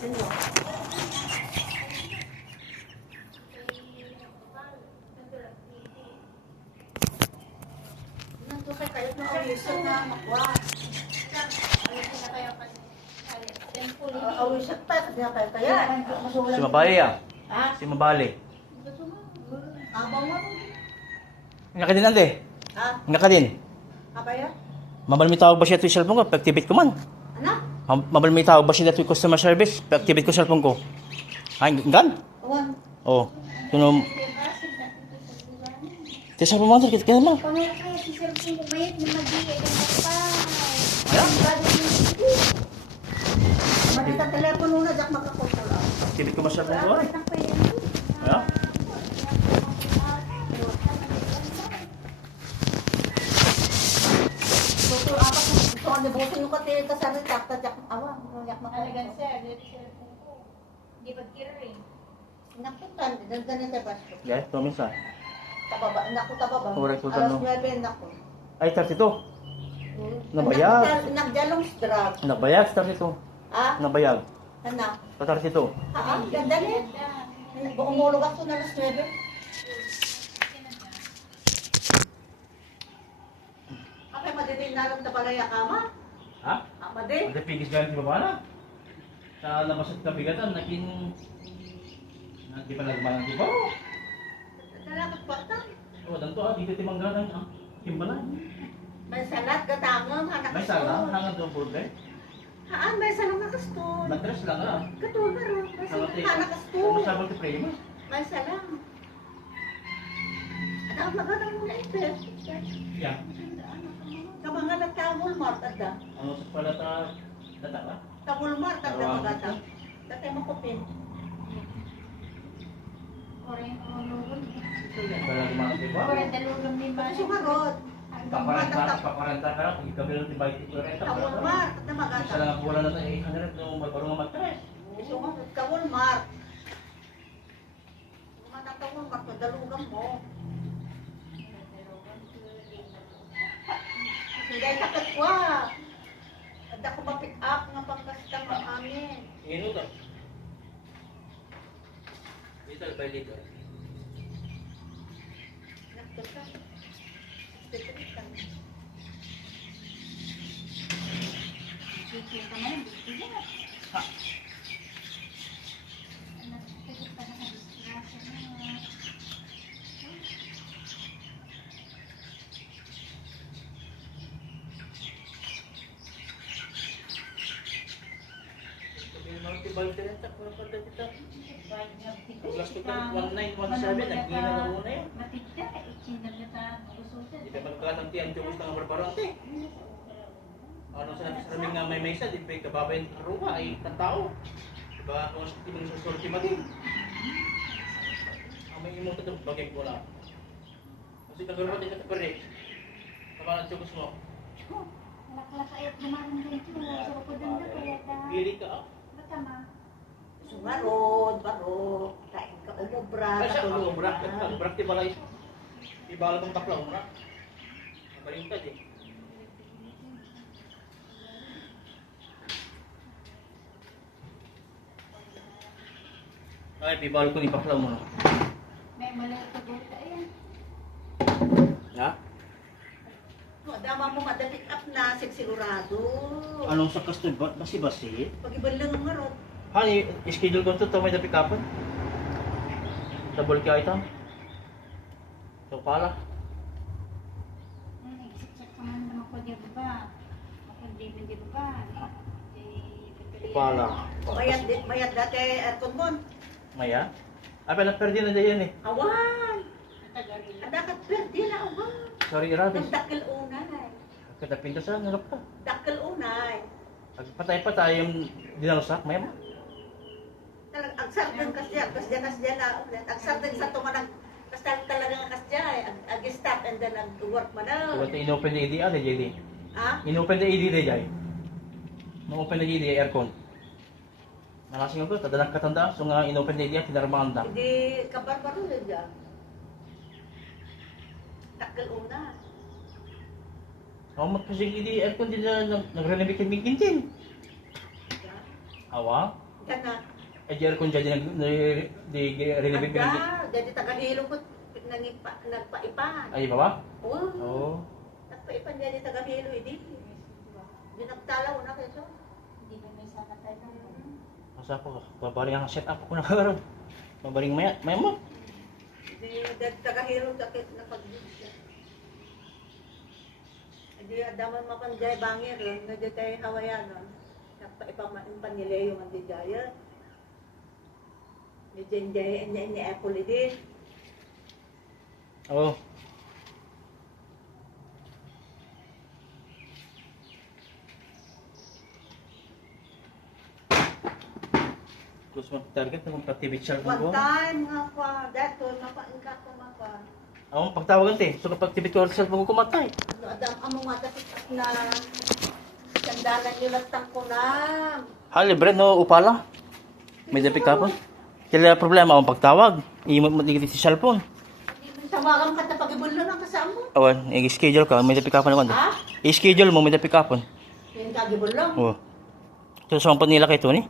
Ano? Nandito kayo na awisan na makwa. Awisan pa, kasi kaya. Si Mabali ah. Ha? Si Mabali. Abang mo? Nga ka din ande. Ha? Nga ka din. Apa ya? Mabal may tawag ba siya ito yung cellphone ko? Pa-activate ko man. Ano? Mabal may tawag ba siya ito yung customer service? Pa-activate ko cellphone ko. Ay, gan? Awan. Oo. Kuno. Tesa mo man, kita mo. Pamaya kaya si Sir Ping kumayat na mag-iay ka na pa. Ayan. Maganda telepono na, Jack makakontrola. Activate ko ba cellphone ko? Ayan. Tuto apa kung gusto ka nibutin yung kati kasari, Jack awa. Yak Alagan makakontrola. sir, dito Sir Ping ko. Di ba kira rin? Nakutan, ganyan tayo basto. Yes, promise ah. Tababa, naku tababa. Correct, Alas no? 9, naku. Ay, 32. Nabayag. Nagjalong drug. Nabayag, 32. Ah, Nabayag. anak. Pa 32. Ganda rin. Umulog ako na alas 9. Apay madidin na lang tabalaya kama. Ha? Madi. Ada pigis ganti ba na? Sa labas at kabigatan, naging... Hindi pa nagmalang di ba? Nalakot pa ta. O, danto ah, dito timanggalan ah. Timbalan. May salat katangam, anak May sala, hangad doon burde. Haan, may salang nakaston. Matres lang ah. Katul na ron. May salang nakaston. Masabang ti primo. May salang. Anak magandang muna ito. Yeah. Kamangan na tamol mart ada. Ano sa pala ta... Data ka? Tamol mart ada magata. Tatay makupin. Orang ululun. Pala lumakas di ba? Orang dalulun ni ba? Sumarot. Paparenta ka lang, kung ikabil ng tibay ti kurenta. Tamol mart na Isa magata. lang ang buwan na tayo, 800 nung barbaro nga matres. Sumarot. Tamol mart. Matatawol mart. Dalugan mo. Hindi takot ko ah. Ada ko ma-pick up nga pang-customer amin. Ino to. Little by little. Nakita. Nakita. Sige ka man, sige na. Ha? Nakikita pa na disgrasya na. Tibay kurenta, kung pa dito. Bag nga kita. Plus to 1917, nagina na muna yun. Matigda, ikinag na ta ususan. Di ba magkalang ti ang tiyos ng barbaro ante? Ano sa namin nga may maysa, di ba kababay ng ruwa ay tao. Di ba kung sa timang susulti maging. Ang may imo ito, bagay ko lang. Kasi nagkaroon din sa pare. Tama ang tiyos mo. Laklak ayat naman din ito. Sa ko doon na kaya ta. Pili ka ah. Matama. Sumarod, baro. Kain ka umubra. Ay siya, ang katulog umrak. na. Ang umrak di balay. Ibala mong takla umrak. Nabalintad eh. Ay, pibalo ko ni bakla mo. May maliit ka buta yan. Ha? Dama mo madalit up na, sigurado. Anong sa customer ba? Basi-basi? Pag-ibal lang ang marot. Hani, schedule ko ito, may na-pick upon. Double ka ito. So pala. Nag-check ka man naman ko di ba? Ako di ba? Pala. Mayad dati aircon mo. Maya? Ay, pala perde na dyan eh. Awan! Tagalog. Ada ka perdi na awan. Sorry, Irabis. Nagdakil unay. Katapin ka sa nalok ka. Dakil unay. Patay-patay yung dinalusak, maya mo. Agsar din kasya na ulit. Agsar din sa tumanag. Basta talaga nga kasya eh. Ag-stop and then nag-work mo na. Diba ito inopen na ED, ah, JD? Ha? Inopen na ED, Jay. Nung-open na ED, aircon. Nakasing ako, tadalang katanda, so nga inopen na ED, pinaramahan da. Hindi kabarbaro yun dyan. Dakil unay. Ako magkasing ED, aircon din na nag-renovate yung kintin. Awa? Yan na. Ay, di aircon dyan, di relevant. Ada, jadi taga-hilo ko nagpaipan. Ay, ba? Oo. Oo. Nagpaipan jadi taga-hilo, hindi. Di nagtalaw na kayo. So. Hindi ba may sakatay na? Masa po, babaling ang set up ko na karon. Babaling maya mo. Di taga-hilo takit na pag-ibig. Hindi adaman mapanjay bangir lang, nga di tayo hawayanon. Nagpaipan nila yung andijaya. Di jenjay ni Apple din. Oo. Terus target ng pag-TV chart One mo. time nga pa, dato mapaingka ko mapa. Ang pagtawagan te, so kapag TV chart mo kumatay. Ano adam among mata na sandalan nyo latang ko na. Ha, libre no upala. May dapat kapon. Kaya problema ang pagtawag. Imot mo digiti sa cellphone. Tawagan ka tapag ibulo ng kasama. Awan, i-schedule ka, may dapat kapon ko. Ha? I-schedule mo, may dapat kapon. Yung kagibulo. Oo. So sa nila kay Tony.